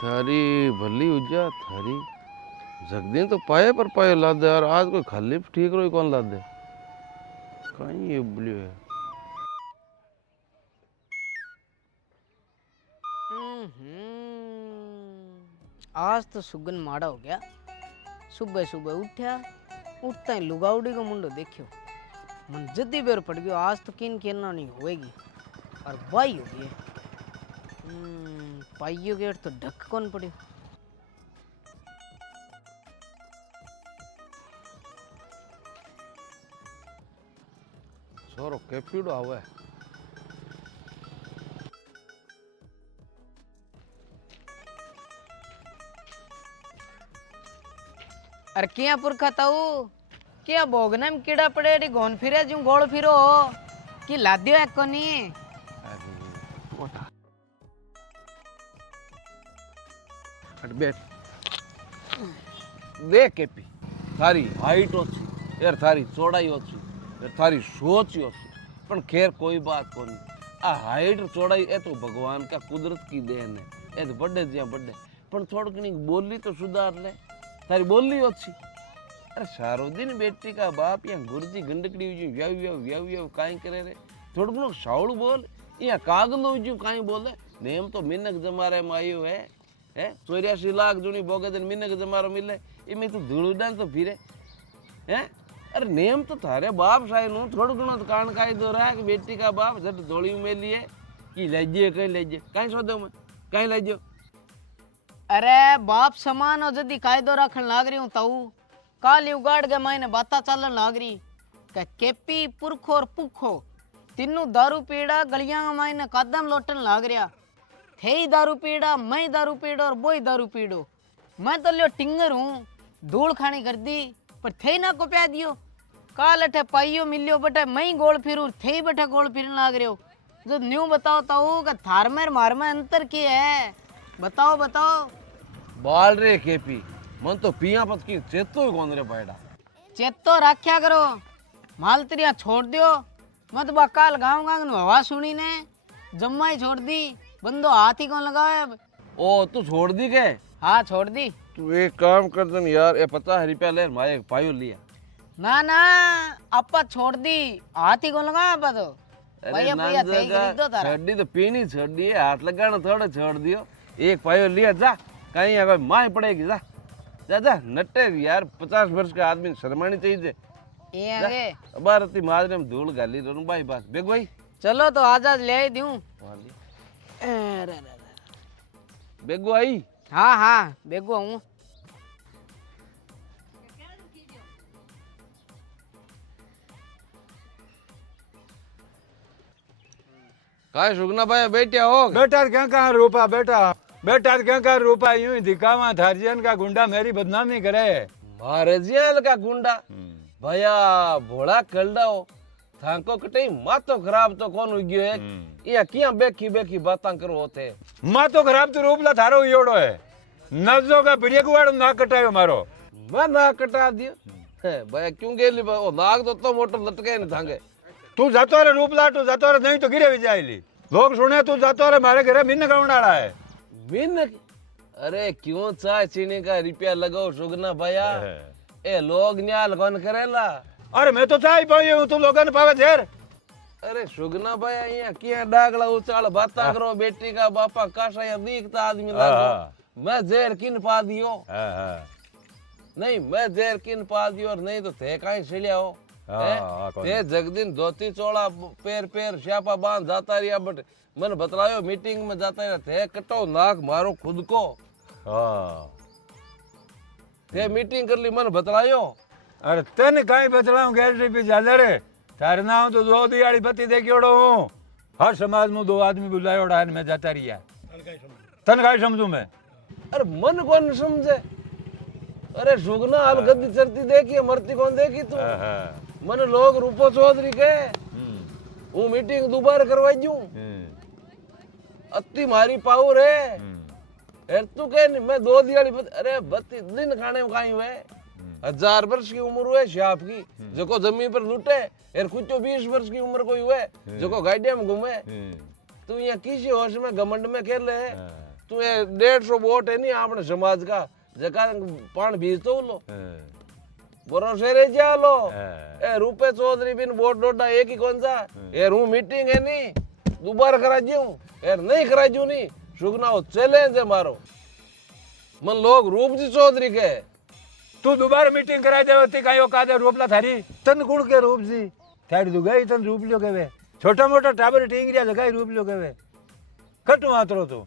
थारी भली उजा थारी जगदीन तो पाए पर पाए लादे यार आज कोई खाली ठीक रोई कौन लादे कहीं ये बोलियो है। आज तो सुगन माड़ा हो गया। सुबह सुबह उठा उठता ही लुगावड़ी को मुंडो देखियो मन जद्दी बेर पड़ गयो। आज तो किन कहना नहीं होएगी और बाई हो गई पाइयो गेट तो ढक कौन पड़ियो। छोरो कैपीडो आवे अरे क्या पुरखा ताऊ क्या भोगना में कीड़ा पड़े री घोन फिरे जू गोल फिरो कि लादियो है कोनी। अरे मोटा हट बैठ देख केपी थारी हाइट अच्छी यार थारी चौड़ाई अच्छी यार थारी सोच अच्छी पण खैर कोई बात कोनी आ हाइट चौड़ाई ए तो भगवान का कुदरत की देन है ए तो बड़े ज्या बड़े पण थोड़ी कनी बोली तो सुधार ले थारी बोली अच्छी। अरे सारो दिन बेटी का बाप यहाँ गुरजी गंडकड़ी व्याव व्याव व्याव व्याव काई करे रे थोड़ा घणो सावड़ बोल यहाँ कागलो जो काई बोले नेम तो मिनक जमारे में आयो है 84 लाख जूनी बोगे दिन मिनक जमारो मिले इमे तू धूलडान तो फिरे हैं। अरे नेम तो थारे बाप साई नु थोड़ा घणो तो कान काई दो रहा कि बेटी का बाप जट धोली में लिए की लेजे कई लेजे काई सोदो में काई लेजो। अरे बाप समान हो जदी कायदो रखन लाग रही हूं ताऊ काली उगाड़ के मायने बाता चलन लाग रही के केपी पुरखो और पुखो तीनों दारू पीड़ा गलियां के मायने कदम लोटन लाग रहा थे ही दारू पीड़ा मैं दारू पीड़ो और बोई दारू पीड़ो। मैं तो लियो टिंगर हूँ धूल खानी कर दी पर थे ना को प्या दियो काल अठे पाइयो मिलियो बटे मैं गोल फिरू थे ही बटे गोल फिरन लाग रहे हो। जो न्यू बताओ ताऊ का थार में मार में अंतर क्या है बताओ बताओ। बाल रे केपी मन तो पिया पत की चेतो ही कौन रे पायड़ा चेतो रख्या करो माल तिरिया छोड़ दियो मत बकाल गाँव गाँव नु हवा सुनी ने जम्मा ही छोड़ दी बंदो हाथ ही कौन लगावे। ओ तू छोड़ दी के हाँ छोड़ दी। तू एक काम कर दन यार ये 50 रुपया ले मारे पायो लिया ना ना अपा छोड़ दी हाथ ही कौन लगावे अपा तो अरे भैया थे खरीदो तारा छड़ी तो पीनी छड़ी है हाथ लगाना थोड़ा छोड़ दियो एक पायो लिया जा कहीं अगर माय पड़ेगी जा जा जा नट्टे यार 50 वर्ष का आदमी शर्मानी चाहिए ये आगे अबारती माजरे में धूल गाली रोन भाई बस बेग भाई चलो तो आज ले आई दूं बेगो आई हाँ हाँ बेगो हूँ। काय सुगना भाई बैठा हो बेटा क्या कहा रूपा बेटा क्या कहा रूपा यूं ही दिखावा थारजियन का गुंडा मेरी बदनामी करे मारे जेल का गुंडा भैया भोला कलडा हो थाको कटई मातो खराब तो कौन उग्यो है या किया बेखी बेखी बातां करो होते मां तो खराब तो रूपला थारो योड़ो है नजो का पिड़िया कुवाड़ो ना कटायो मारो मैं ना कटा दियो भाई क्यों गेली ओ नाग तो मोटो लटके न थांगे तू जातो रे रूपला तू जातो रे नहीं तो गिरे भी जाइली लोग सुने तू जातो रे मारे घरे मिन्न गावड़ाड़ा है मिन अरे क्यों चाय चीनी का रुपया लगाओ सुगना भैया ए लोग न्याल कौन करेला अरे मैं तो चाय पाई हूं तू लोगन ने पावे झेर अरे सुगना भैया यहाँ किया डागला उचाल बाता करो बेटी का बापा काशा या दिखता आदमी लागो मैं जेर किन पा दियो नहीं मैं जेर किन पा दियो और नहीं तो थे कहीं सिलिया हो ते जगदीन धोती चोला पैर पैर श्यापा बांध जाता रिया बट मन बतलायो मीटिंग में जाता रहा थे कटो नाक मारो खुद को थे मीटिंग कर ली मन बतलायो अरे तन काई बतलाऊं गैलरी पे जाले रे थारे नाम तो दो दिहाड़ी बत्ती देखियोड़ो हूं हर समाज में दो आदमी बुलायोड़ा है मैं जाता रिया तन काई समझू मैं अरे मन कौन समझे अरे सुगना हाल गद्दी चढ़ती देखी मरती कौन देखी तू मन लोग रूपो चौधरी के वो मीटिंग दोबारा करवाई जू अति मारी पावर है तू कह मैं दो दिहाड़ी अरे 32 दिन खाने में कहीं हुए 1000 वर्ष की उम्र हुए श्याप की जो जमीन पर लूटे यार कुछ तो 20 वर्ष की उम्र कोई हुए जो गाड़िया में घूमे तू यहाँ किसी होश में घमंड में खेल रहे तू ये 150 वोट है नहीं आपने समाज का जका पान बीज तो लो भरोसे रह जा लो ए रूपे चौधरी बिन वोट डोडा एक ही कौन सा ए रू मीटिंग है नहीं दोबारा करा जूं ए नहीं करा जूं नहीं सुगना चैलेंज है मारो मन लोग रूप जी चौधरी के तू दोबारा मीटिंग कराई देवती कायो कादे रूपला थारी तन गुण के रूप जी थारी दुगाई तन रूप लियो केवे छोटा मोटा टाबर टींगरिया जगाई रूप लियो केवे कटू आतरो तो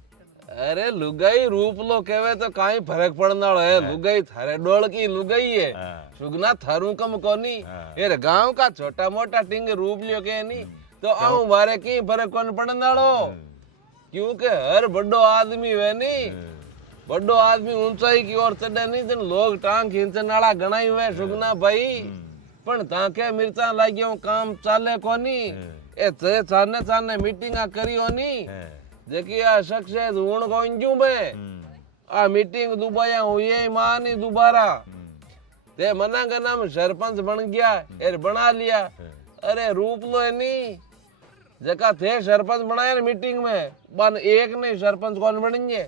अरे लुगाई रूप लो केवे तो काई फर्क पड़ना है लुगाई थारे डोल की लुगाई है सुगना थारू कम कोनी ये गांव का छोटा मोटा टिंग रूप लियो के नहीं तो आऊं मारे की फर्क कौन पड़ना क्योंकि हर बड़ो आदमी है नहीं बड़ो आदमी ऊंचाई की ओर चढ़े नहीं तो लोग टांग खींचने वाला घना ही हुए सुगना भाई पण ताके मिर्चा लागियो काम चाले कोनी ए ते चाने चाने मीटिंगा करी होनी जेकी आ सक्सेस हुण गोंजू में आ मीटिंग दुबाया हुई मानी दोबारा ते मना का नाम सरपंच बन गया एर बना लिया अरे रूप लो नहीं जका थे सरपंच बनाया मीटिंग में बन एक नहीं सरपंच कौन बनेंगे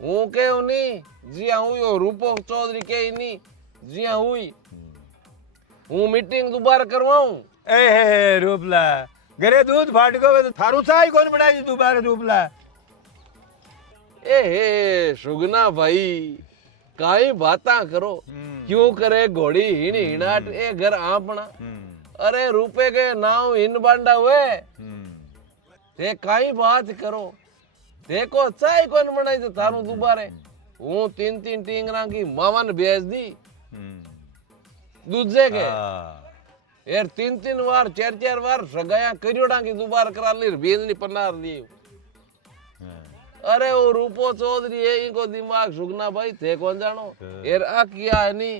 हूँ के नहीं जी हुई और रूपो चौधरी के ही नहीं जी हुई हूँ मीटिंग दोबारा करवाऊं ए रूपला घरे दूध फाट गयो तो थारू चाय कौन बनाई दोबारा रूपला ए हे सुगना भाई काई बाता करो क्यों करे घोड़ी हिन हिनाट ए घर आपना अरे रूपे के नाव हिन बांडा हुए ते काई बात करो देखो चाय कौन बनाई तो थारू दोबारे हूँ 3-3 टींगरा की मावन भेज दी दूजे के यार 3-3 बार 4-4 बार सगाया करियोड़ा की दोबारा करा ली भेजनी पन्नार दी अरे वो रूपो चौधरी है इनको दिमाग सुगना भाई थे कौन जानो यार आ किया है नहीं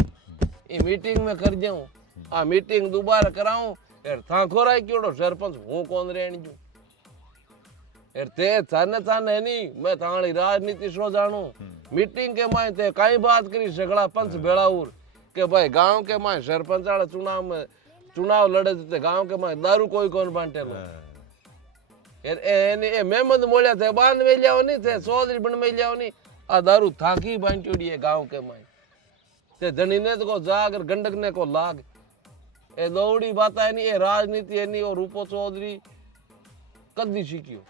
ये मीटिंग में कर जाऊं आ मीटिंग दोबारा कराऊं यार था खोराई क्यों सरपंच हूँ कौन रहनी जो यार ते थाने थाने नहीं मैं थानी राजनीति सो जानू मीटिंग के माय ते काई बात करी सगड़ा पंच बेड़ाउर के भाई गांव के माय सरपंच वाले चुनाव लड़े थे गांव के माय दारू कोई कौन बांटे लो यार ए मेहमद मोलिया थे बांध में लियाओ नहीं थे चौधरी बन में लियाओ नहीं आ दारू थाकी बांटी है गांव के माय ते धनी ने तो जागर गंडक ने को लाग ए दौड़ी बात है नहीं ए राजनीति है नहीं और रूपो चौधरी कदी सीखियो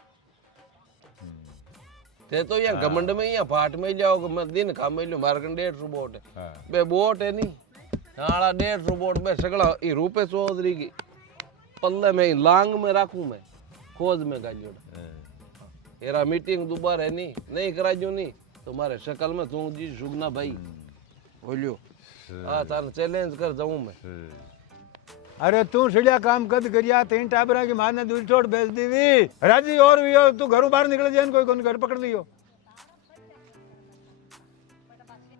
ते तो यहाँ घमंड में यहाँ फाट में जाओ मैं दिन खा में लू मारकन 150 वोट है बे वोट है नहीं नाला 150 वोट में सगड़ा ये रूपे चौधरी की पल्ले में लांग में राखू मैं खोज में गालियोड़ा येरा मीटिंग दोबारा है नहीं कराजू नहीं तुम्हारे शक्ल में तू जी सुगना भाई बोलियो हाँ तान चैलेंज कर जाऊं मैं अरे तू सिड़िया काम कद करिया 3 टाबरा की मां ने दूर छोड़ भेज दीवी राजी और भी हो तू घरों बाहर निकल जाए कोई कोन घर पकड़ लियो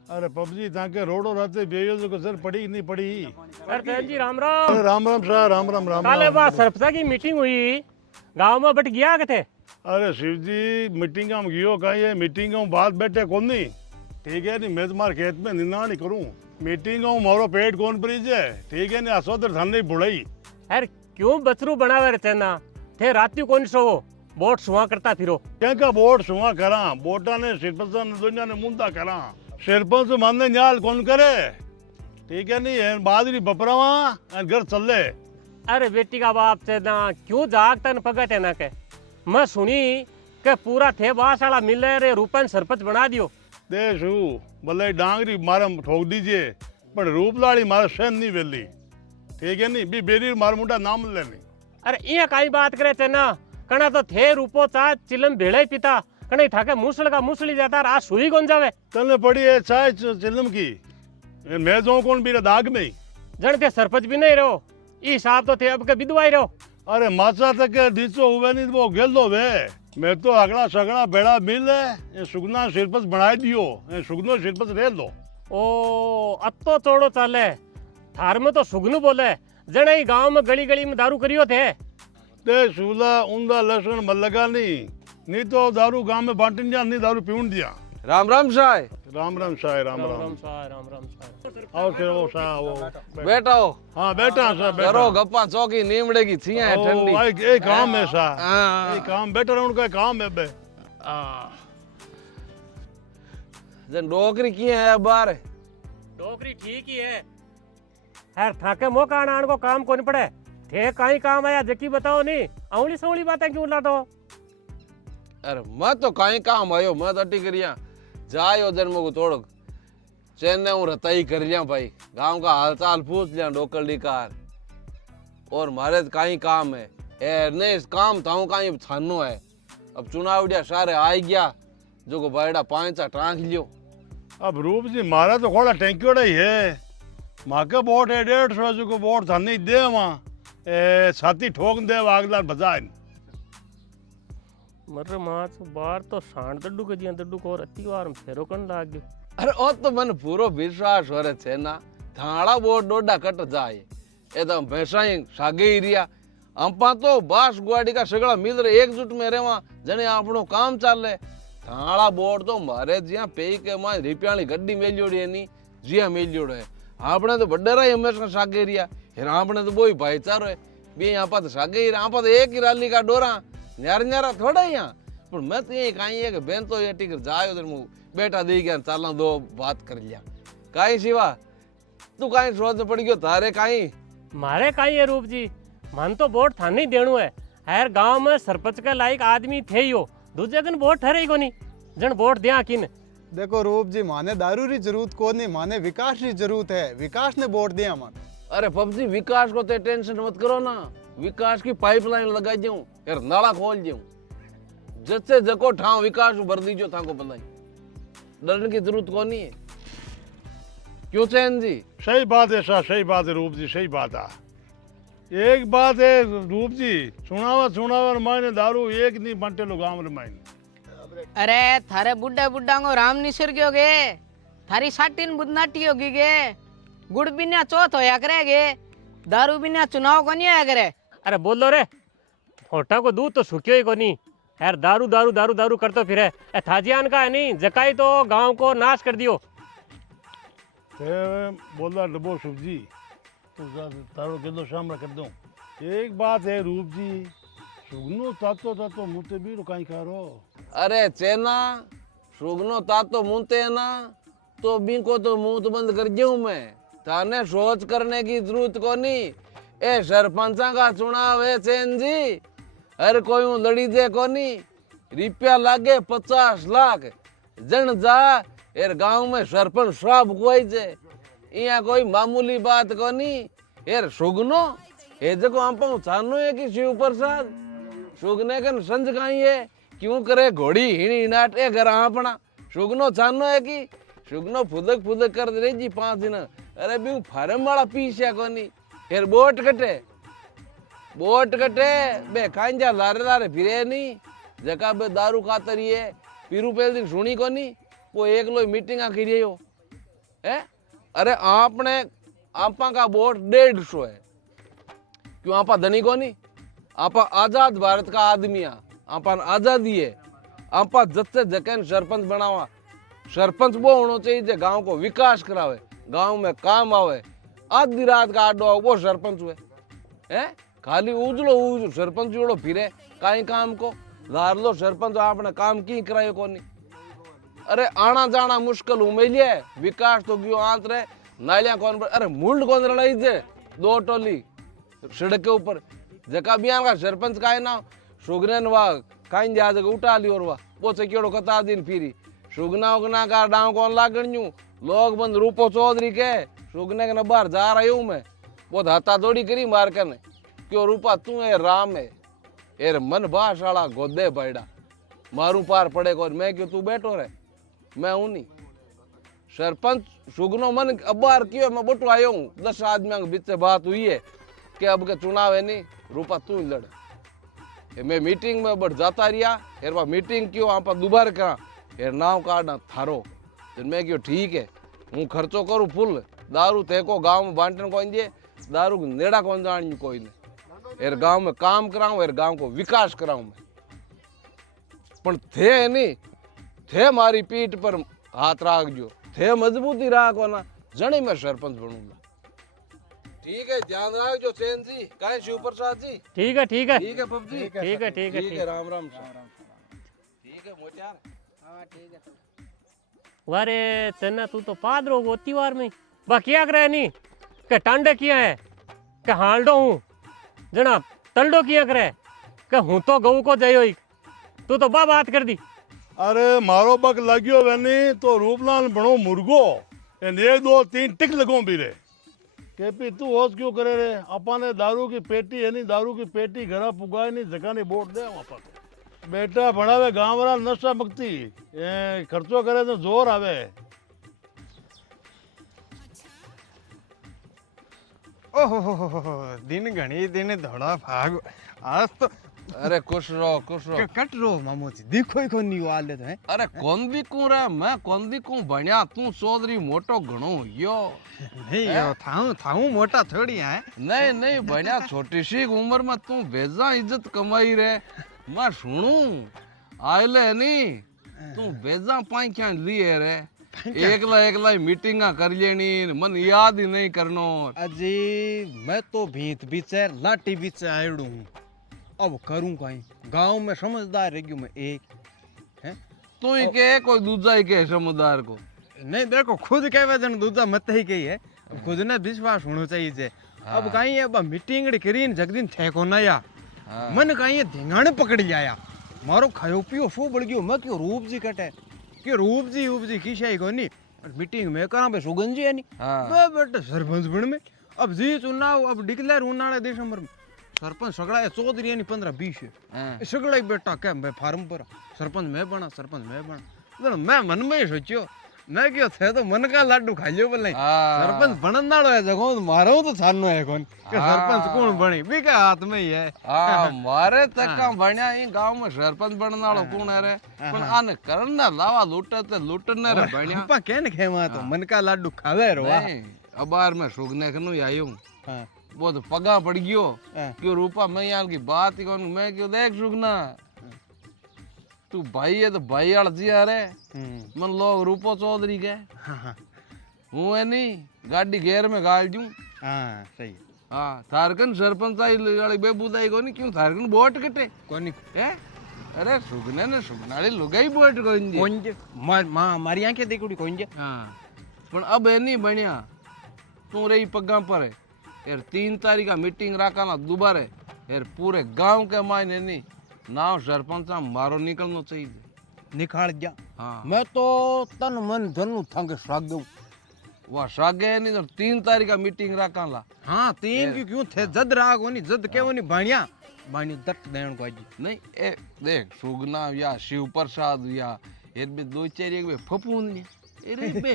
अरे पबजी ताके रोडो रहते बेयो जो सर पड़ी कि नहीं पड़ी अरे तैन जी राम राम अरे राम राम शाह राम राम राम काले बात सरपंच की मीटिंग हुई गांव में बट गया के थे अरे शिव जी मीटिंग में गयो कहीं है मीटिंग में बात बैठे कौन नहीं ठीक है नहीं मैं तुम्हारे खेत में निंदा नहीं करूं मीटिंग में मारो पेट कौन परीज है ठीक है नहीं असोदर थाने बुढ़ाई अरे क्यों बचरू बनावे रहते ना थे रात कौन सो बोट सुहा करता फिरो क्या का बोट सुहा करा बोटा ने सरपंच ने दुनिया ने मुंदा करा सरपंच मानने न्याल कौन करे ठीक है नहीं बादरी बपरावा घर चल ले अरे बेटी का बाप से ना क्यों जागता न पगत है ना के मैं सुनी के पूरा थे बास वाला मिले रे रूपन सरपंच बना दियो देशू भले डांगरी मारे ठोक दीजिए पर रूपलाड़ी मारे सहन नहीं वेली ठीक है नहीं बी बेरी मार मुंडा नाम लेनी अरे ये काई बात करे थे ना कना तो थे रूपो चा चिलम भेड़े पिता कने थाके मुसल का मुसली जाता आ सुई कौन जावे तने पड़ी है चाय चिलम की मैं जो कौन भी दाग में जन के सरपंच भी नहीं रहो ई साहब तो थे अब के विधवाई रहो अरे माचा तक डीचो हुए नहीं वो गेल दो वे मैं तो अगला सगड़ा बेड़ा मिल है सुगना सिरपस बना दियो सुगनो सिरपस रेल दो ओ अत्तो चौड़ो चाले थार में तो सुगनु बोले जने ही गांव में गली गली में दारू करियो थे ते सूला उंदा लहसुन मल्लगा नहीं तो दारू गांव में बांटन दिया नहीं दारू पीउन दिया राम राम शाह राम राम शाह राम राम राम आओ फिर वो शाह वो बैठा हो हाँ बैठा शाह बैठा करो गप्पा चौकी नीमड़े की छिया है ठंडी एक काम है शाह हाँ। एक काम बैठा रहने का काम है बे जन डोकरी किए है बार डोकरी ठीक ही है। यार थाके मौका आण को काम कोनी पड़े थे कहीं काम आया जकी बताओ नहीं अवली सवली बातें क्यों लाटो। अरे मैं तो कहीं काम आयो मैं तो अटी करिया जायो जन मको थोड़ो चेन्नई हूँ रताई कर लिया भाई गांव का हालचाल पूछ लिया डोकली कार और मारे तो कहीं काम है ए नहीं काम था कहीं थानो है। अब चुनाव दिया सारे आई गया जो को बायड़ा पांचा टांक लियो। अब रूप जी मारा तो खोड़ा टैंकियोड़ा ही है माँ के बोट है 150 जो को बोट था नहीं दे वहाँ छाती ठोक दे आगदार बजाए मर मां तो बार तो सांड दड्डू के जिया दड्डू को और अति बार फेरो कन लाग गयो। अरे ओ तो मन पूरो विश्वास हो रे छे ना थाड़ा बोट डोडा कट जाए ए तो भैंसा ही सागे ही रिया अंपा तो बास गुआड़ी का सगड़ा मिल रहे एकजुट में रेवा जने आपनो काम चाले थाड़ा बोट तो मारे जिया पे के मां रिपियाली गड्डी मेल्योड़ी एनी जिया मेल्योड़ो है आपने तो बड्डरा ही हमेशा सागे रिया फिर आपने तो बोई भाईचारो है बे यहाँ पर सागे ही यहाँ पर एक ही राली का डोरा न्यारा न्यारा थोड़ा यहाँ पर मैं तो यही कहीं है कि बेन तो ये टिकर जायो उधर मुँह बेटा दे गया चाला दो बात कर लिया काई शिवा तू काई सोच पड़ गयो थारे काई मारे कहीं है रूप जी मन तो वोट था नहीं देणु है हर गांव में सरपंच के लायक आदमी थे ही हो दूसरे दिन वोट ठहरे ही कोनी जन वोट दिया किन। देखो रूप जी माने दारू री जरूरत को नहीं माने विकास री जरूरत है विकास ने वोट दिया मन। अरे पबजी विकास को तो टेंशन मत करो ना विकास की पाइपलाइन लगा दूं यार नाला खोल दूं जैसे जको ठाव विकास भर दीजो था को बताई डरने की जरूरत को नहीं है क्यों चैन जी। सही बात है सर सही बात है रूप जी सही बात है। एक बात है रूप जी सुनावा मायने दारू एक नहीं बंटे लो गांव में मायने। अरे थारे बुड्ढा बुड्ढा को राम निसर गयो गे थारी साटिन बुदनाटी होगी गे गुड़ बिना चौथ होया करेगे दारू बिना चुनाव को नहीं होया करे। अरे बोलो रे फोटा को दूध तो सुखियो ही कोनी यार दारू दारू दारू दारू करतो फिरे थाजियान का है नहीं जकाई तो गांव को नाश कर दियो। बोला डबो सुख जी तो तारो किलो सामना कर दूं। एक बात है रूप जी सुगनो तातो तातो मुते भी रुकाई कारो। अरे चेना सुगनो तातो मुंते है ना तो बी को तो मुंह तो बंद कर दूं मैं थाने सोच करने की जरूरत को नहीं ए सरपंचा का चुनाव है चैन जी हर कोई लड़ी दे को नहीं रुपया लागे 50 लाख जन जा एर गांव में सरपंच सब कोई जे यहाँ कोई मामूली बात को नहीं एर सुगनो ये जको हम चाहनो है कि शिव प्रसाद सुगने कन संज कहीं है क्यों करे घोड़ी हिणी नाटे घर अपना सुगनो चाहनो है कि सुगनो फुदक फुदक कर दे जी 5 दिन अरे भी फार्म वाला पीसिया को नहीं फिर बोट कटे बे खांजा लारे लारे फिरे नहीं जका बे दारू खातर ये पीरू पेल दिन सुनी को नहीं वो एक लो मीटिंग करी हो है। अरे आपने आपा का वोट 150 है क्यों आपा धनी को नहीं आपा आजाद भारत का आदमी आपा आजादी है आपा जत्ते जकन सरपंच बनावा सरपंच वो होना चाहिए जो गांव को विकास करावे गांव में काम आवे आधी रात का आडो वो सरपंच हुए है खाली उजलो सरपंच जोड़ो फिरे काई काम को धार लो सरपंच आपने काम की करायो को नहीं। अरे आना जाना मुश्किल उमेलिए विकास तो क्यों आंत रहे नालियां कौन अरे मुंड कौन लड़ाई जे 2 टोली सड़क के ऊपर जका बियान का सरपंच का है ना सुगनन वा काई जा जगह उठा ली और वा वो चकेड़ो कता दिन फिरी सुगना उगना का डांव कौन लागणियो लोग बंद रूपो चौधरी के सुगने के बाहर जा रहा हूं मैं वो हाथा दौड़ी करी मार कर क्यों रूपा तू है राम है एर मन बाशाला गोदे बैडा मारू पार पड़े को मैं क्यों तू बैठो रे मैं हूं नहीं सरपंच सुगनो मन अबार क्यों मैं बटू आयो हूँ 10 आदमियों के बीच से बात हुई है कि अब के चुनाव है नहीं रूपा तू ही लड़ मैं मीटिंग में बढ़ जाता रिया एर बा मीटिंग क्यों आप दोबारा करा एर नाव काटना थारो मैं क्यों ठीक है हूँ खर्चो करूँ फुल दारू थे को गाँव में बांटन कौन जे दारू नेड़ा कौन जान कोई नहीं एर गांव में काम कराऊं एर गांव को विकास कराऊं मैं पण थे नहीं थे मारी पीठ पर हाथ राख जो थे मजबूती राखो ना जने मैं सरपंच बनूंगा। ठीक है ध्यान रख जो चैन जी काहे शिव प्रसाद जी ठीक है ठीक है ठीक है पब जी ठीक है ठीक है ठीक है राम राम ठीक है मोटियार हाँ ठीक है। वारे चन्ना तू तो पादरो वो त्योहार में बा क्या करे नहीं के टांडे किया है के हालडो हूँ जना तलडो किया करे के हूँ तो गऊ को जयो ही तू तो बा बात कर दी अरे मारो बक लगियो वैनी तो रूपलाल बनो मुर्गो एन 1 2 3 टिक लगो भी रे केपी तू होश क्यों करे रे अपन ने दारू की पेटी है नहीं दारू की पेटी घरा पुगाए नहीं जगह नहीं वोट दे वापस बेटा बढ़ावे गांव वाला नशा मुक्ति ए खर्चो करे तो जोर आवे ओहो दिन घनी दिन धड़ा भाग आज तो अरे खुश रहो खुश रहो। कट रो मामू जी देखो ही कोनी वाले तो है अरे कौन दी कूं रे मैं कौन दी कूं बण्या तू चौधरी मोटो घणो यो नहीं यो थाऊ मोटा थोड़ी है नहीं नहीं बण्या छोटी सी उम्र में तू बेजा इज्जत कमाई रे मैं सुनू आयले नहीं तू बेजा पाई क्या लिए रे एकला एकला मीटिंगा कर लेनी मन याद ही नहीं करनो। अजी मैं तो भीत बीचे लाठी बीचे आयडू हूँ अब करूँ कहीं गांव में समझदार रह गयू मैं एक है तू ही के कोई दूसरा ही के समुदाय को नहीं देखो खुद कहवे जन दूजा मत ही कही है अब खुद ने विश्वास होना चाहिए जे अब कहीं है अब मीटिंग करी जगदीन थे को नया मन कहीं धिंगाने पकड़ आया मारो खायो पियो शो बढ़ गयो मैं क्यों रूप जी कटे कि रूप जी की शाही को नहीं मीटिंग में करा बे सुगंध जी है नहीं बेटे सरपंच बन में अब जी चुनाव अब डिक्लेयर उन्नाले दिसंबर में सरपंच सगड़ा है चौधरी यानी 15-20 है सगड़ा ही बेटा क्या मैं फार्म पर सरपंच मैं बना मैं मन में ही सोचियो मैं क्यों थे तो मन का लाडू खा लियो बोले सरपंच बनन नालो है जगो मारो तो सानो है कौन कि सरपंच कौन बनी भी का हाथ में ही है हां मारे तक का बण्या ई गांव में सरपंच बनन वालो कौन है रे पण आने करना लावा लूटते लूटने रे बण्या पा केन खेमा तो मन का लाडू खावे रो नहीं अबार में सुगने खनु आयो हां वो तो पगा पड़ गयो क्यों रूपा मैं यार की बात ही कौन मैं क्यों देख सुगना तू भाई है तो भाई आल जी आ रे मन लोग रूपो चौधरी के हूं है नहीं गाड़ी घेर में गाल दूं हां सही हां थारकन सरपंच आई वाली बेबुदाई कोनी क्यों थारकन वोट कटे कोनी है अरे सुगने ने सुगनाली लुगाई वोट कोनी कौन जे मां मारी आंखें देखुड़ी कौन जे हां पण अब है नहीं बण्या तू रही पगा पर है यार 3 तारीख का मीटिंग रखाना दोबारा यार पूरे गांव के मायने नहीं नाव सरपंच मारो निकलना चाहिए निकाल जा हाँ मैं तो तन मन धनु थंग सागू वह सागे नहीं तो 3 तारीख का मीटिंग रखाला हाँ 3 क्यों थे जद राग होनी जद के होनी बाणिया दट देण को आज नहीं ए देख सुगना या शिव प्रसाद या ये भी 2-4 एक बे फपून ने रे बे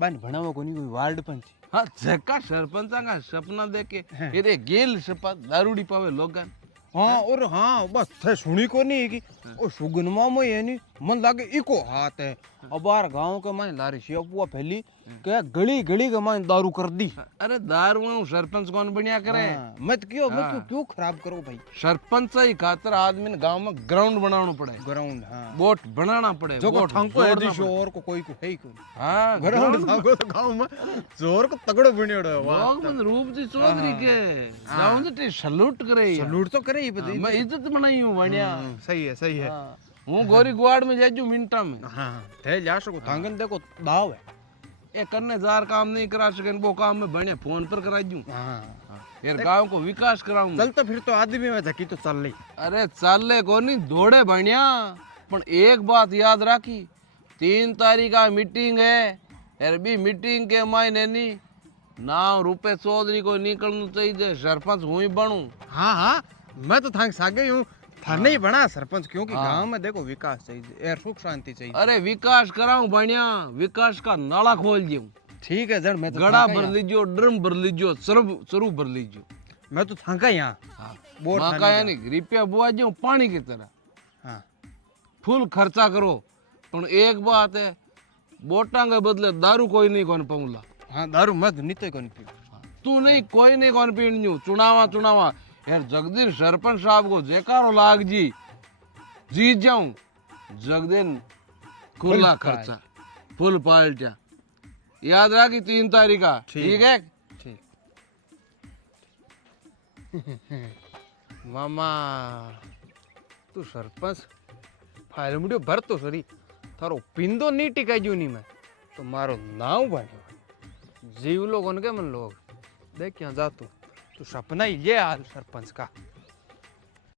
बान भणावा कोनी कोई वार्ड पंच हाँ जका सरपंचा का सपना देखे ये गेल सपा दारूडी पावे लोगन हाँ और हाँ बस थे सुनी को नहीं कि ओ सुगनमा में है नहीं मन लागे इको हाथ है अबार गांव के मां लारी शिवपुआ फैली के गली गली के मां दारू कर दी अरे दारू सरपंच कौन बढ़िया करे मत क्यों खराब करो भाई सरपंच ही खातर आदमी ने गांव में ग्राउंड बनाना पड़े ग्राउंड हाँ बोट बनाना पड़े जो को बोट थांको है जोड़ना दिशो और को कोई को है ही को पड़े। हाँ ग्राउंड थांको तो गांव में जोर को तगड़ो बनियोड़ो है वाह लोग मन रूप जी चौधरी के गांव से सलूट करे सलूट तो करे ही बदी मैं इज्जत बनाई हूँ बढ़िया सही है हूँ गोरी गुआड़ में जाजू मिनटा में हाँ थे जा सको थांगन देखो दाव है ये करने जार काम नहीं करा सके वो काम में बढ़िया फोन पर करा दूं हाँ यार गांव को विकास कराऊं चल तो फिर तो आदमी में धकी तो चल रही अरे चाले को नहीं दौड़े बढ़िया पर एक बात याद राखी 3 तारीख का मीटिंग है यार भी मीटिंग के मायने नहीं नाम रुपए चौधरी को निकलना चाहिए सरपंच हूँ ही बनूं हाँ मैं तो थांग सागे हूँ था नहीं बना सरपंच क्योंकि गांव में देखो विकास चाहिए यार सुख शांति चाहिए अरे विकास कराऊं बढ़िया विकास का नाला खोल दूं ठीक है जड़ मैं तो गड़ा भर लीजियो ड्रम भर लीजियो सरू भर लीजियो मैं तो थांका यहाँ बोर माँ का यानी रुपया बुआ जो पानी की तरह हाँ फुल खर्चा करो पर एक बात है बोटा के बदले दारू कोई नहीं कौन पाऊंगा हाँ दारू मैं तो नहीं कौन पी तू नहीं कोई नहीं कौन पीणू चुनावा यार जगदीन सरपंच साहब को जेकारो लाग जी जीत जाऊं जगदीन खुला खर्चा फुल पाल्टिया याद रखी 3 तारीख का ठीक है मामा तू सरपंच फाइल मुड़ियो भर तो सरी थारो पिंदो नहीं टिकाई जू नहीं मैं तो मारो नाव बने जीव लोग उनके मन लोग देख यहाँ जा तू सपना ही ये हाल सरपंच का।